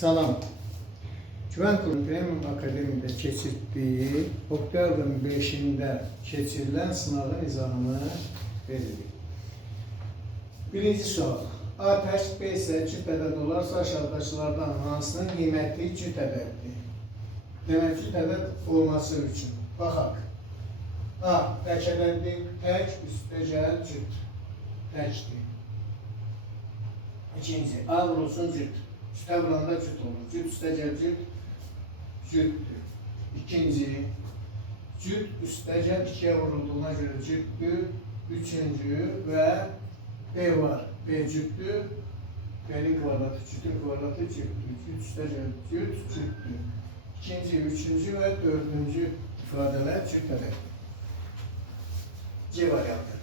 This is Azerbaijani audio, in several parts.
Salam. Güven Kurumu Premium Akademiyada keçirdiyi oktyabrın 5-də keçirilən sınavın izahını veririk. Birinci sual. A təşkil B isə cüt ədəd olarsa aşağıdakılardan hansının qiyməti cüt ədəddir? Demək cüt ədəd olması üçün. Baxaq. A tək ədəddir, tək üstə gəl cüt. Təkdir. İkinci. A vurulsun cüt. Üstə vuranda cüt olur. Cüt üstə gəl cüt. Cütdür. İkinci. Cüt üstə gəl 2'ye vurulduğuna görə cütdür. Üçüncü və B var. B cütdür. B'nin kvadratı cütün kvadratı cütdür. Cüt üstə gəl cüt cütdür. İkinci, üçüncü və dördüncü ifadələr cüt ədəd. C variantı.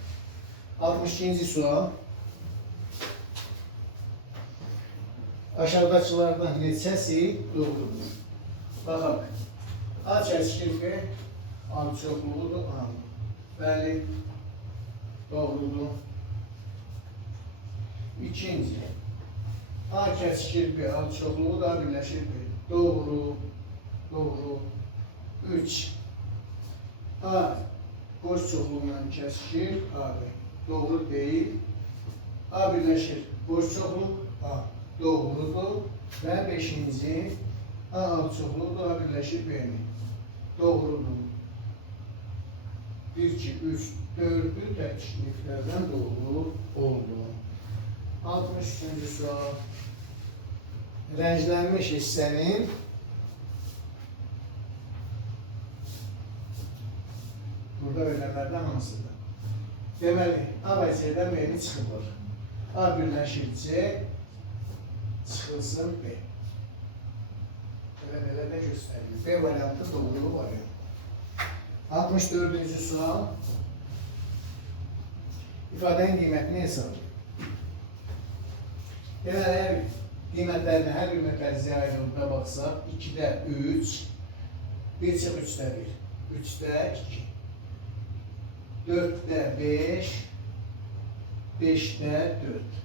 62. sual. Aşağıdakılardan neçəsi doğrudur? Baxaq. A kəskir B, A çoxluğudur, A. Bəli, doğrudur. İkinci. A kəskir B, A çoxluğudur, A birləşir B. Doğru, doğru. 3. A boş çoxluğundan kəskir A B. Doğru deyil. A birləşir boş çoxluq A. Doğrudur. Və 5-ci. A çoxluğudur, A birləşir B-ni. Doğrudur. 1, 2, 3, 4'ü təkliflərdən doğru oldu. 63. sual. Rənglənmiş hissənin burada öyrənlərdən hansıdır? Deməli, A və C-dən B-ni çıxılır. A birləşir C, çıxılsın B. Belə də göstərilir. B variantı doğru variant. 64. sual. İfadənin qiymətini hesablayın. Deməli, qiymətlərinə hər bir mərkəzi ayrılıqda baxsaq, 2-də 3, 1 çıx 3-də 1, 3-də 2, 4-də 5, 5-də 4.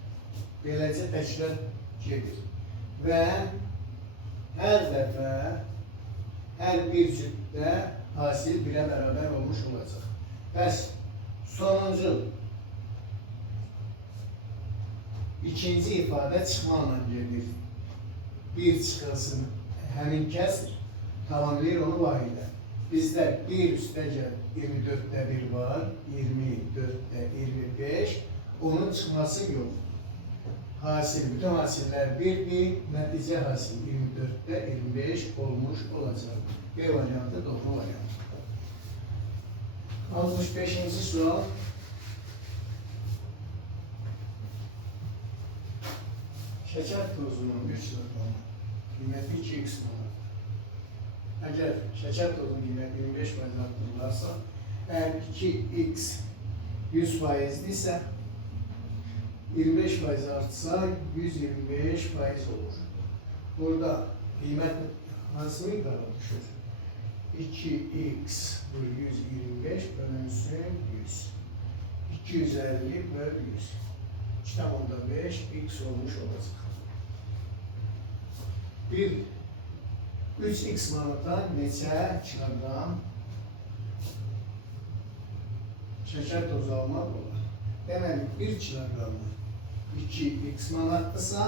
Beləcə təkrar gedir. Və hər dəfə, hər bir cütdə hasil 1'ə bərabər olmuş olacaq. Bəs sonuncu ikinci ifadə çıxmaqla gedir. 1 çıxılsın, həmin kəsr tamamlayır onu vahidə. Bizdə 1 üstə gəl 24'də 1 var, 24'də 25, onun çıxması yox. Hasil, bütün hasiller 1'dir, nəticə hasil 24'də 25 olmuş olacaq. B variantı doğru variant. 65. sual. Şəkər tozunun 3 kiloqramı qiyməti 2x manatdır. Əgər şəkər tozunun qiyməti 25% artırılarsa, əgər 2x 100%-dirsə, 25% artsa 125% olur. Burada qiymət hansı miqdara düşür? 2x bölü 125 bölünsün 100. 250 bölü 100. 2,5 x olmuş olacaq. 3x manata neçə kiloqram şəkər tozu almaq olar? Deməli, 1 kiloqramı 2x manatdırsa,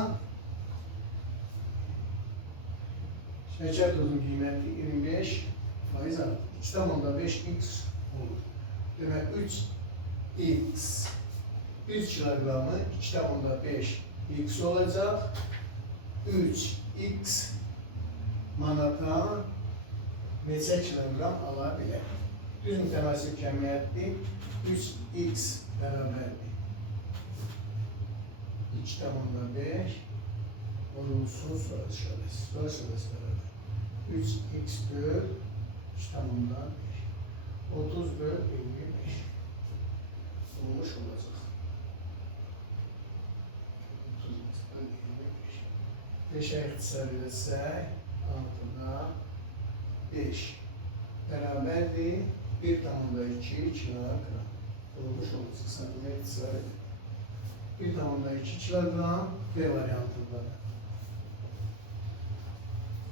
şəkər tozunun qiyməti 25% artır. 2,5x olur. Demək, 3x 1 kiloqramı 2,5x olacaq. 3x manata neçə kiloqram ala bilər? Düz mütənasib kəmiyyətdir. 3x bərabərdir. 2,5 vurulsun sonra şurası bərabər. 3x böl 2,5 30 böl 25 olmuş olacaq. 30 böl 25 5'ə ixtisar etsək 6'da 5 bərabərdir 1,2 kiloqram olmuş olacaq. Saniyyə ixtisar edir. 1,2 kiloqram B variantında.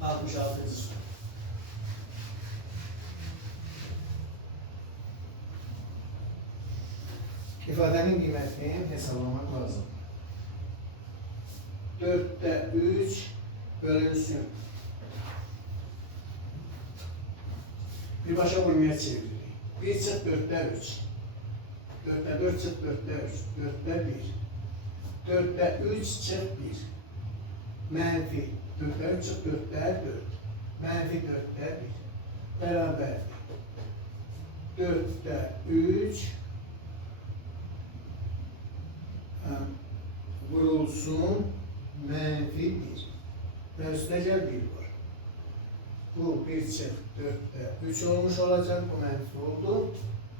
66. soru. İfadenin qiymətini hesablamaq lazım. 4'te 3 bölünsün. Birbaşa vurmaya çeviririk. 1 çıx 4'te 3. 4'te 4 çıx 4'te 3. 4'te 1. 4'te 3 çıx 1. Mənfi. 4'te 3 çıx 4'te 4. Mənfi 4'te 1. Bərabərdir. 4'te 3 vurulsun mənfi 1. Və üstə gəl 1 var. Bu 1 çıx 4'te 3 olmuş olacaq. Bu mənfi oldu.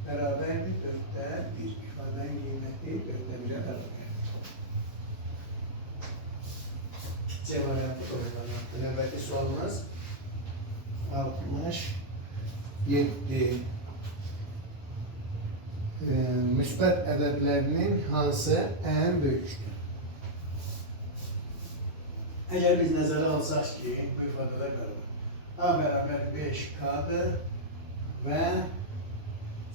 Bərabərdir 4'te 1. İfadenin qiyməti 4'te 1'e bərabərdir. C variantı doğrulanır. Növbəti sualımız 67. Müsbət ədədlərinin hansı ən böyükdür? Əgər biz nəzərə alsaq ki, bu ifadələr bərabər. A bərabər 5K'dır və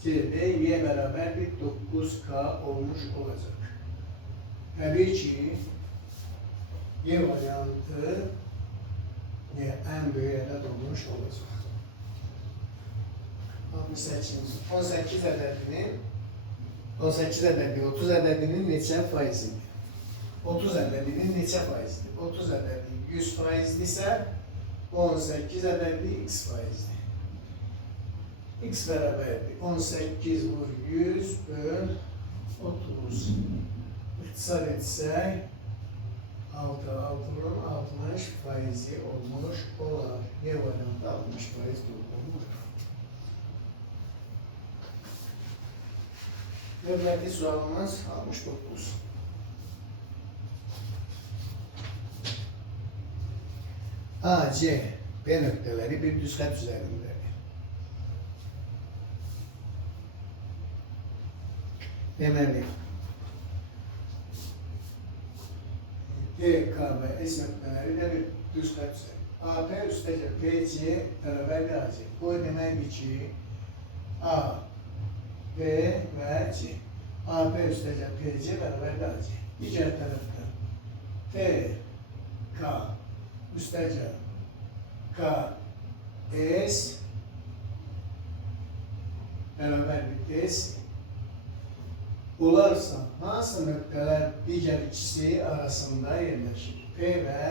C'də Y bərabərdir 9K olmuş olacaq. Təbii ki, Y variantı ən böyük ədəd olmuş olacaq. 18 ədədinin 18 ədədi 30 ədədinin neçə faizidir? 30 ədədinin neçə faizidir? 30 ədədi 100 faizdirsə 18 ədədi x faizdir. X bərabərdir 18 vur 100 böl 30. İxtisar etsək 6'nın 60 faizi olmuş olar. Y variantı 60 faiz olmuş. Növbəti sualımız 69. A, C, B nöqtələri bir düz xətt üzərindədir. Deməli, D, K və S nöqtələri də bir düz xətt üzərində. AP üstəcə PC bərabərdir AC. Bu deməkdir ki, A, B və C. AP üstəcə PC bərabərdir AC. Digər tərəfdən T, K üstəcə K, S bərabərdir S. Olarsa hansı nöqtələr digər ikisi arasında yerləşir? P və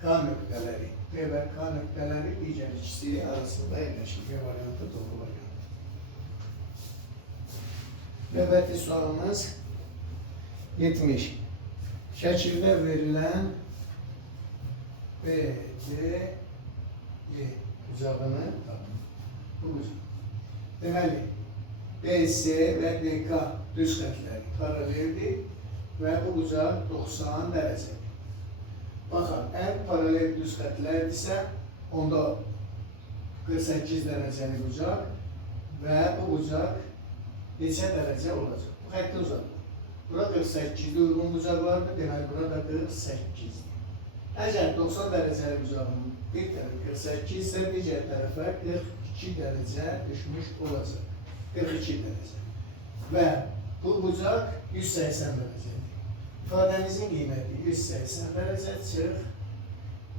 K nöqtələri. P və K nöqtələri digər ikisi arasında yerləşir. B variantı doğru variant. Növbəti sualımız 70. Şəkildə verilən B, D, Y uzağını tapın. Bu uzaq. Deməli, BC və DK düz xətləri paraleldir və bu uzaq 90 dərəcədir. Baxın, ən paralel düz xətlərdirsə, onda 48 dərəcəlik uzaq və bu uzaq neçə dərəcə olacaq? Bu xətti uzaqdır. Bura 48'də uyğun uzaqlardır, deməli burada 48'dir. Əgər 90 dərəcəlik uzağın bir tərəf 48 isə digər tərəfə 42 dərəcə düşmüş olacaq. 42 dərəcə. Və bu bucaq 180 dərəcədir. İfadəmizin qiyməti 180 dərəcə çıx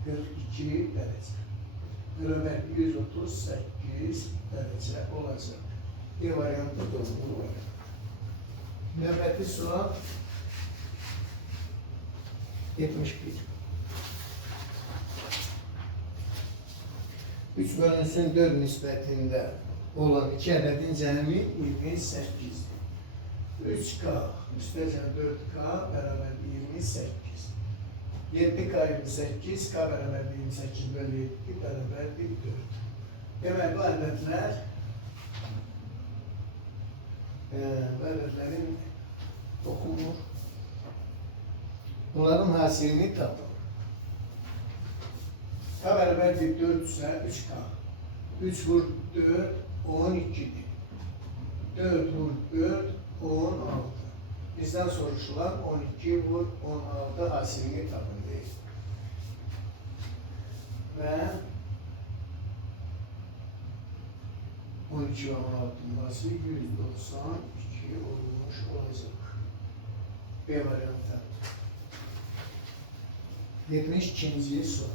42 dərəcə. Bərabər 138 dərəcə olacaq. B variantı doğru variant. Növbəti sual 71. 3 bölünsün 4 nisbətində olan 2 ədədin cəmi 28'dir. 3K müstəcən 4K bərabər 28. 7K 28, K bərabər 28 bölü 7 bərabər 4. Demək, bu ədədlərin okunur. Bunların hasilini tapın. K bərabər 4 isə 3K. 3 vur 4, 12'dir. 4 vur 4, 16. Bizden soruşulan 12 vur 16 hasilini tapın deyil. ve 12 ve 16'nın arası 192 olmuş olacak. B variantı. 72. soru.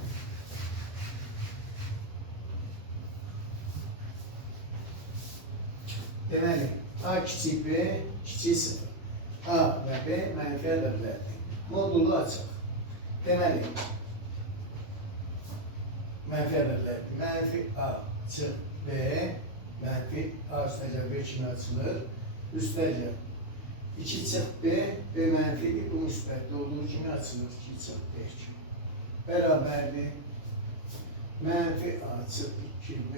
Deməli, A kiçik B kiçik 0. A və B mənfi ədədlərdir. Modulu açıq. Deməli, mənfi ədədlərdir. Mənfi A çıx B, mənfi A üstəcə B kimi açılır. Üstəcə 2 çıx B, B mənfidir. Bu müsbətdə olduğu kimi açılır. 2 çıx B kimi. Bərabərdir. Mənfi A çıx 2B,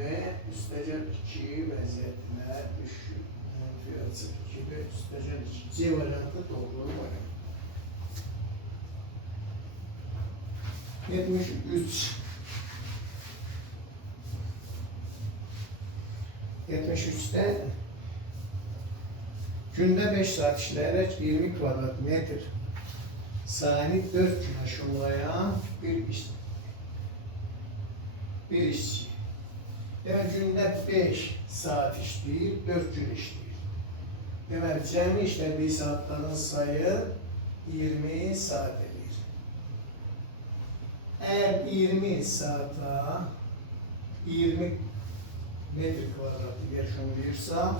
üstəcə 2 vəziyyətinə düşür. Mənfi A çıx 2B, üstəcə 2. C variantı doğru variant. 73. 73'te günde 5 saat işleyerek 20 kvadrat metre sani 4 gün aşımlayan bir işçi. Yani günde 5 saat işleyir, 4 gün işleyir. Demek cəmi işlədiyi saatların sayı 20 saat edir. Eğer 20 saata 20 metr kvadratı yer şunlayırsa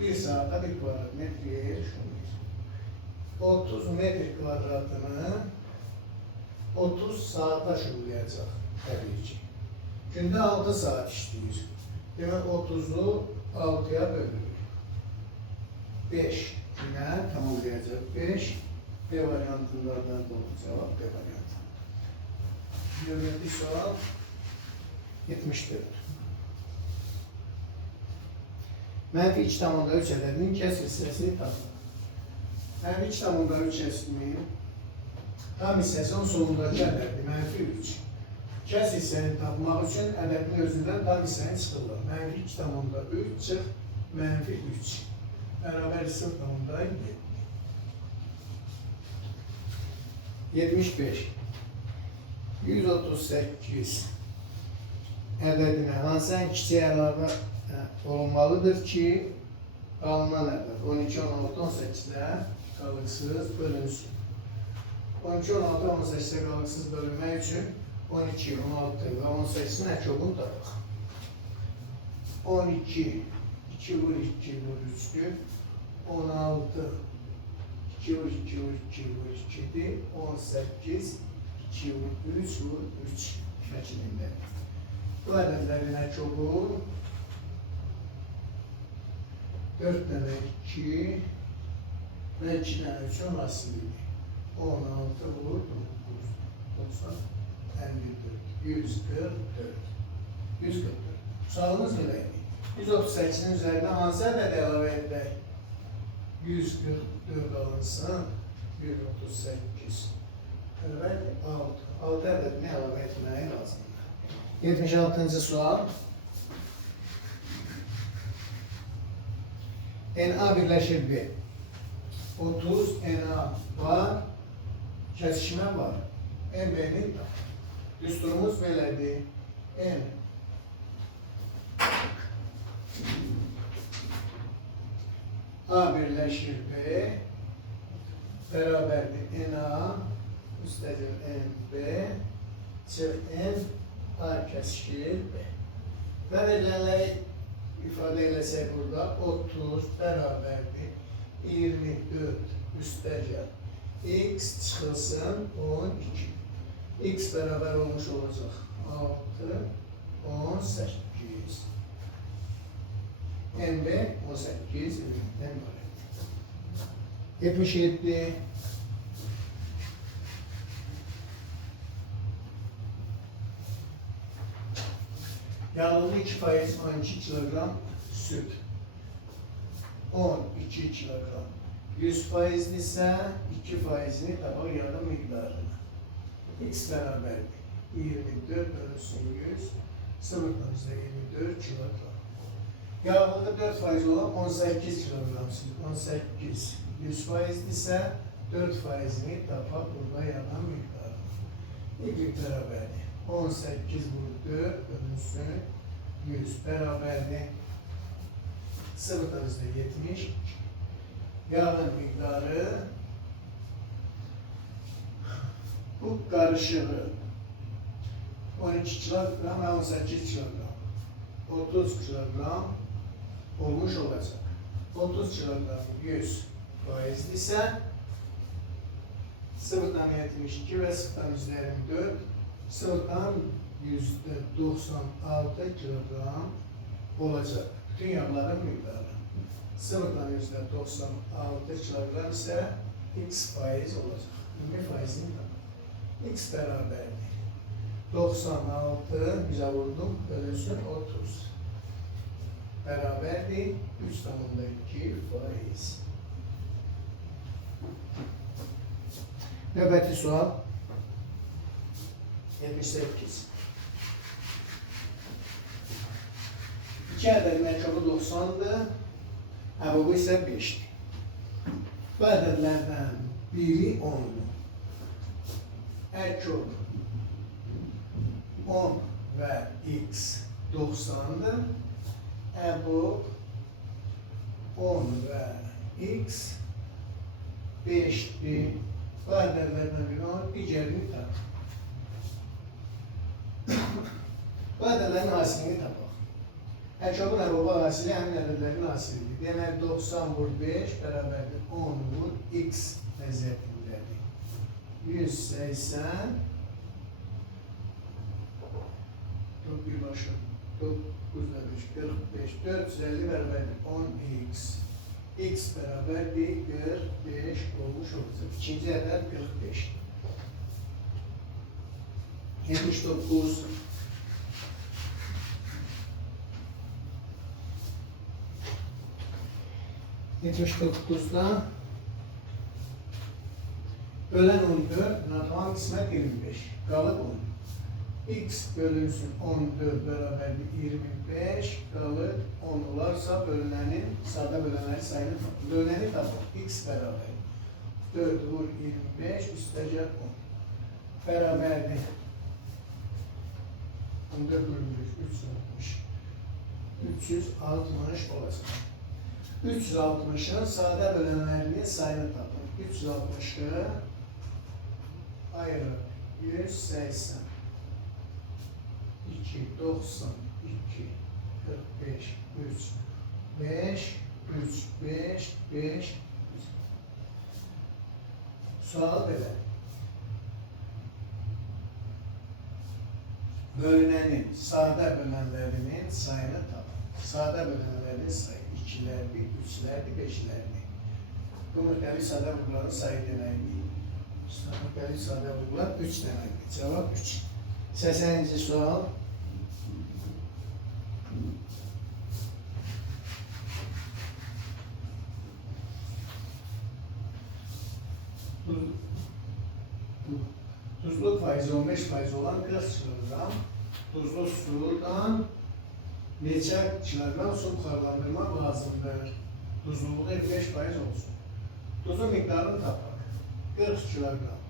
1 saata 1 kvadrat metre yer şunlayır. 30 metr kvadratını 30 saata şunlayacaq təbii ki. Günde 6 saat işləyir. Demək 30'u 6'ya bölünür. 5 günə tamamlayacaq. 5 B variantlardan doğru cevap B variantı. Növbəti sual 74. Mənfi 2,3 ədədinin kəsr hissəsini tapın. Mənfi 2,3 ədədinin tam hissəsinin sonundakı ədəddir. Mənfi 3. Kəsr hissəsini tapmaq üçün ədədin özündən tam hissəni çıxırlar. Mənfi 2,3 çıx mənfi 3. Bərabər 0,7. 75. 138 ədədinə hansı ən kiçik əlavə olmalıdır ki, qalınan ədəd 12, 16, 18'də qalıqsız bölünsün. 12, 16, 18'də qalıqsız bölünmək üçün 12, 16 və 18'in əkobunu tapıq. 12, 2 vur 2 vur 3'dür. 16, 2 vur 2 vur 2 vur 2'dir. 18, 2 vur 3 vur 3 şəklində. Bu ədədlərin əkobu 4 dənə 2 və 2 dənə 3'ün asilidir. 16 vur 9, 90, 54, 144. 144. Sualımız beləydi. 138'in üzerine hansı ədəd əlavə edək? 144 alınsın. 138. Bərabərdir 6. 6 ədədini əlavə etməyi lazımdır. 76. sual. NA birləşir B. 30 NA var. Kəsişmə var. NB'nin düsturumuz belədir. N A birləşir B bərabərdir NA üstədir NB çıx N A kəsişir B. Və verilənləri ifadə eləsək burada 30 bərabərdir 24 üstəcə X çıxılsın 12. X bərabər olmuş olacaq 6, 18. NB 18 ünitdən ibarət. 77. Yağlı 2% 12 kilogram süt. 12 kilogram. 100% ise 2%'ni tabak yağlı miktarına. X beraberdir. 24 bölünsün 100. 0,24 kilogram. Yağlığı 4% olan 18 kilogram süt. 18. 100% ise 4%'ni tabak burada yağlı miktarına. İlk beraberdir. 18 vurdu, bölünsün 100 beraberdir. Sıvıdan üzrə 70. Yağın miqdarı bu qarışığı 12 kilogram və 18 kilogram 30 kilogram olmuş olacaq. 30 kilogram 100 faizlisə sıvıdan 72 və sıvıdan %24 sıvıdan %96 kilogram olacaq. Bütün yağların miqdarı. Sıvıdan %96 kilogram ise x faiz olacak. 20 faizini tapın. X beraberdir. 96 bize vurdum. Bölünsün 30. Beraberdir. 3,2 faiz. Növbəti sual 78. 2 ədəd mərkəbi 90'dır. Bu isə 5'dir. Bu ədədlərdən biri 10'dur. Əkör 10 və x 90'dır. Bu 10 və x 5'dir. Bu ədədlərdən biri 10, digərini tapaq. Bu ədədlərin hasilini tapaq. Əkabın əbəba hasili həmin ədədlərin hasilidir. Demək 90 vur 5 bərabərdir 10 vur x vəziyyətindədir. 180 birbaşa 9'da 5 45 450 bərabərdir 10x. X bərabərdir 45 olmuş olacaq. İkinci ədəd 45. 79 79'da bölən 14, natamam qismət 25, qalıb 10. X bölünsün 14 bərabərdir 25, qalıb 10 olarsa bölünənin, sadə bölənləri sayını tapın. Bölünəni tapın, x bərabərdir 4 vur 25, üstəcək 10. Bərabərdir 14 bölünmüş, 360 olacaq. 360'ın sadə bölənlərinin sayını tapın. 360'ı ayırıb 180 2 90 2 45 3 5 3 5 5 sual belə. Bölünənin sadə bölənlərinin sayını tapın. Sadə bölənlərinin sayı 2'lərdi, 3'lərdi, 5'lərdi. Bu müxtəlif sadə vurguların sayı deməkdir. Müxtəlif sadə vurgular 3 deməkdir. Cavab 3. 80-ci sual. Tuzluk faizi 15% olan 40 kilogram tuzlu sudan neçə kilogram su buxarlandırmaq lazımdır? Tuzluluğu 55% olsun. Tuzun miqdarını tapaq. 40 kilogram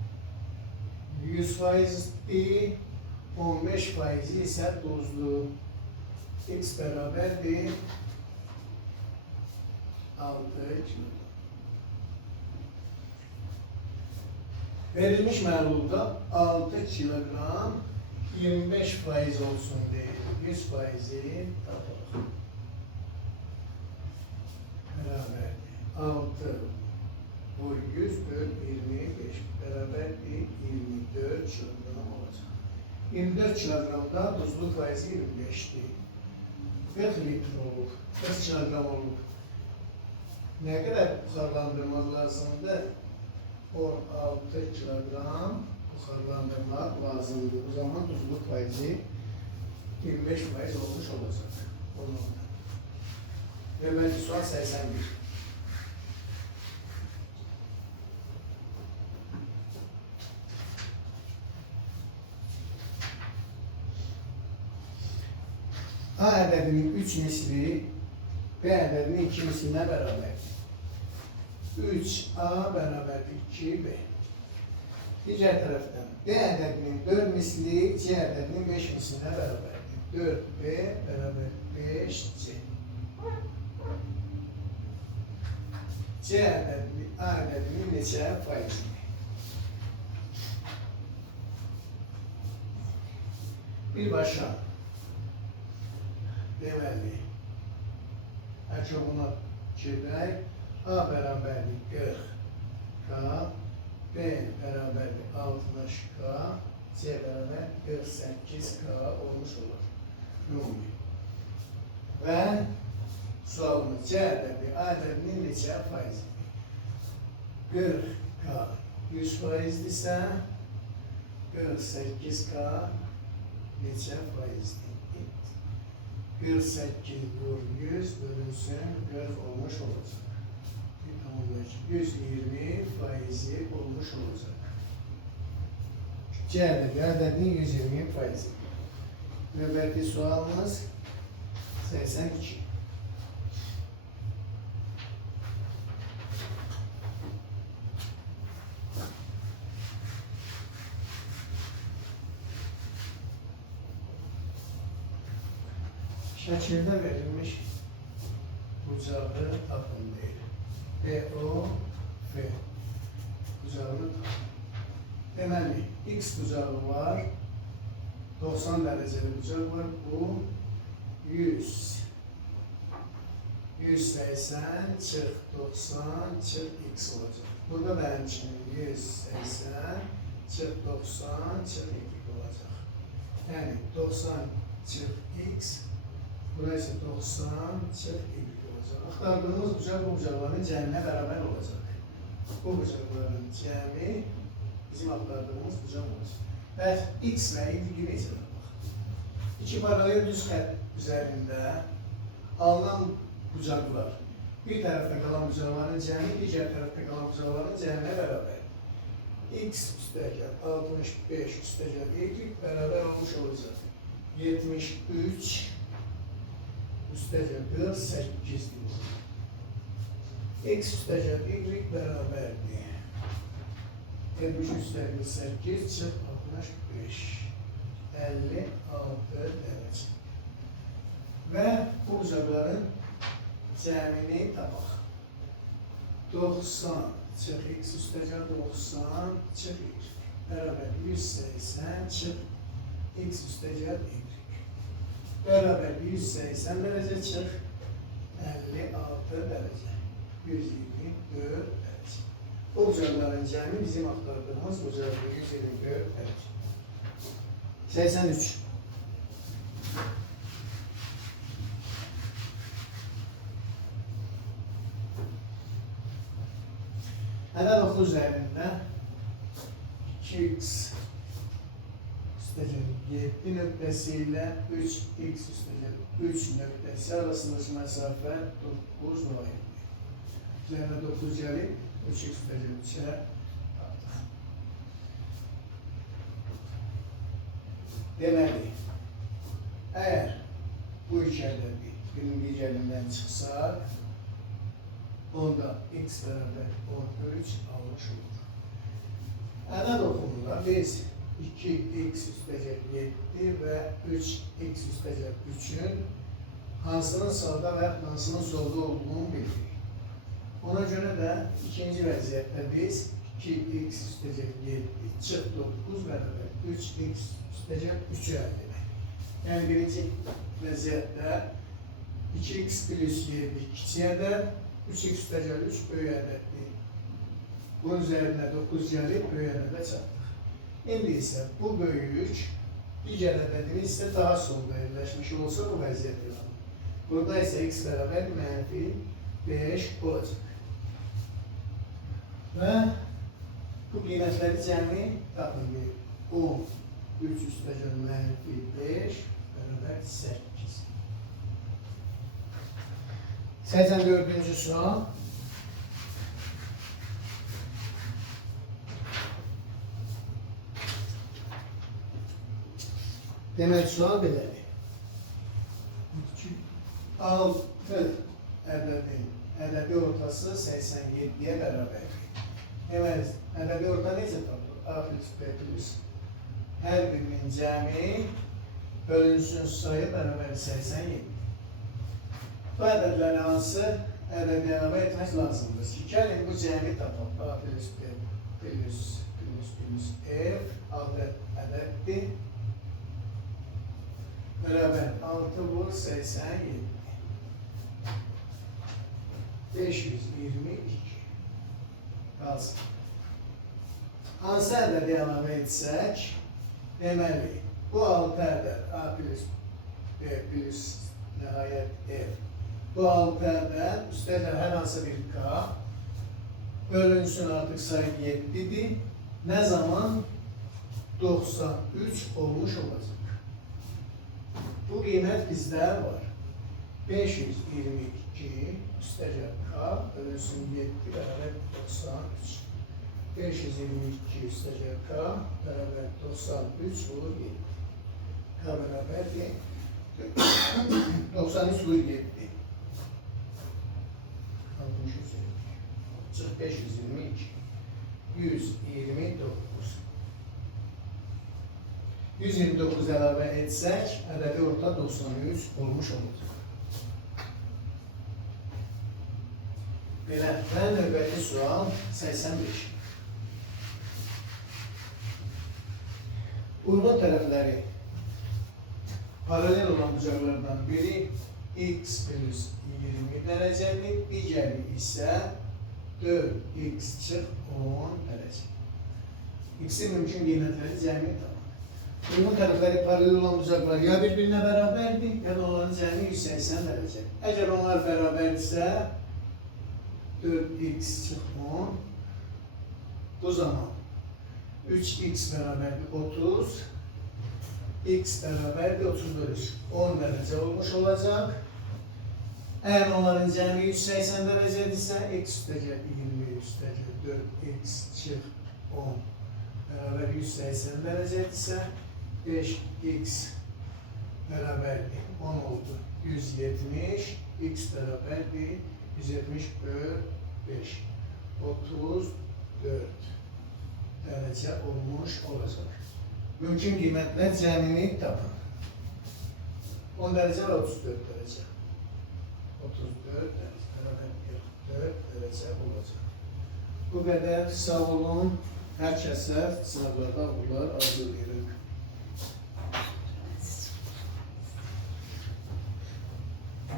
100%dir, 15% isə tuzlu. X bərabərdir 6 kilogram. Verilmiş məhlulda 6 kilogram 25% olsun deyil. 100%'i tapalım. Beraberdir. 6 bu 100 böl 25 beraberdir 24 kilogram olacak. 24 kilogramda tuzluk faizi 25'ti. 40 litre olur. 40 kilogram olur. Ne kadar buxarlandırmak lazımdır? 16 kilogram buxarlandırmak lazımdır. O zaman tuzluk faizi 25% olmuş olacak. Növbəti sual 81. A ədədinin 3 misli B ədədinin 2 mislinə bərabərdir. 3A bərabərdir 2B. Diğer taraftan B ədədinin 4 misli C ədədinin 5 mislinə bərabərdir. 4B bərabər 5C. C ədədinin A ədədinin neçə faizidir? Birbaşa deməli əkobuna gedək. A bərabərlik 40K, B bərabərlik 60K, C bərabər 48K olmuş olur. Ümumi. Və sualımız C ədədi A ədədinin neçə faizidir? 40K 100%dirsə 48K neçə faizdir? 48 vur 100 bölünsün 40 olmuş olacaq. 120 faizi olmuş olacaq. C ədədinin 120 faizi. Növbəti sualımız 82. Şəkildə verilmiş bucağı tapın deyil. B-O-F bucağını tapın. Deməli, X bucağı var, 90 dərəcəli bucaq var, bu 100. 180 çıx 90 çıx X olacaq. Burada da həmçinin 180 çıx 90 çıx Y olacaq. Yəni 90 çıx X, burası 90 çıx Y olacaq. Axtardığımız bucaq bu bucaqların cəminə bərabər olacaq. Bu bucaqların cəmi bizim axtardığımız bucaq olacaq. Və X və Y necə baxaq? İki paralel düz xətt üzərində alınan bucaqlar bir tərəfdə qalan bucaqların cəmi, digər tərəfdə qalan bucaqların cəminə bərabər. X üstəgəl 65 üstəgəl Y bərabər olmuş olacaq. 73 üstəgəl 48'dir. X üstəgəl Y bərabərdir. 73 üstəgəl 8 çıx 65. 56 dərəcə. Və bu bucaqların cəmini tapaq. 90 çıx X üstəgəl 90 çıx Y bərabər 180 çıx X üstəgəl Y bərabər 180 dərəcə çıx 56 dərəcə 124 dərəcə. Bu bucaqların cəmi bizim axtardığımız bucaqdır 124 dərəcə. 83. Ədəd oxu üzərində 2x üstəgəl 7 nöqtəsi ilə 3x üstəgəl 3 nöqtəsi arasındakı məsafə 9 noyaydır. Üzərində 9 gəlib 3x üstəgəl 3'ə artıq. Deməli, əgər bu iki ədədi birinin digərindən çıxsaq, onda x bərabər 13 almış olur. Ədəd oxumunda biz 2x üstəgəl 7 və 3x üstəgəl 3'ün hansının sağda və hansının solda olduğunu bilirik. Ona görə də ikinci vəziyyətdə biz 2x üstəgəl 7 çıx 9 bərabər 3x üstəgəl 3'ü əldə edək. Yəni birinci vəziyyətdə 2x plus 7 kiçik ədəd, 3x üstəgəl 3 böyük ədəddir. Bunun üzərində 9 gəlib böyük ədədə çatdıq. İndi isə bu böyük digər ədədimiz isə daha solda yerləşmiş olsa bu vəziyyət edir. Burada isə x bərabər mənfi 5 olacaq. Və bu qiymətləri cəmi tapın verir. 10 3 üstəgəl mənfi 5 bərabər 8. 84-cü sual. Demək sual belədir. 6 ədədi ortası 87'ye bərabərdir. Demək, ədədi orta necə tapılır? A plus B plus her birinin cəmi bölünsün sayı bərabər 87. Bu ədədləri hansı ədəd əlavə etmək lazımdır ki, gəlin bu cəmi tapaq. A plus B plus F ədəddir. Bərabər 6 vur 87. 522 qalsın. Hansı ədədi əlavə etsək, deməli, bu 6 ədəd A plus B plus nəhayət F. Bu 6 ədəd, üstəgəl hər hansı bir K, bölünsün artıq sayı 7'dir. Ne zaman? 93 olmuş olacaq. Bu qiymət bizdə var. 522 üstəgəl K bölünsün 7 bərabər 93. 522 üstəgəl K bərabər 93 vur 7. K bərabər 93 vur 7. 522 129 129 əlavə etsək, ədədi orta 93 olmuş olacaq. Belə, və növbəti sual 85. Uyğun tərəfləri paralel olan bucaqlardan biri x plus 20 dərəcəli, digəri isə 4x çıx 10 dərəcə. X-in mümkün qiymətləri cəmi tapın. Uyğun tərəfləri paralel olan bucaqlar ya bir-birinə bərabərdir, ya da onların cəmi 180 dərəcə. Əgər onlar bərabərdirsə, 4x çıx 10, bu zaman 3x bərabərdir 30, x bərabərdir 30 bölü 10 dərəcə olmuş olacaq. Eğer onların cəmi 180 dərəcədirsə, x üstəgəl 20 üstəgəl 4x çıx 10 bərabər 180 dərəcədirsə, 5x bərabərdir 10 oldu 170, x bərabərdir 170 böl 5, 34 dərəcə olmuş olacaq. Mümkün qiymətlər cəmini tapın. 10 dərəcə və 34 dərəcə. 34 dərəcə olacaq. Bu qədər, sağ olun. Hər kəsə sınavlarda uğurlar arzu edirik.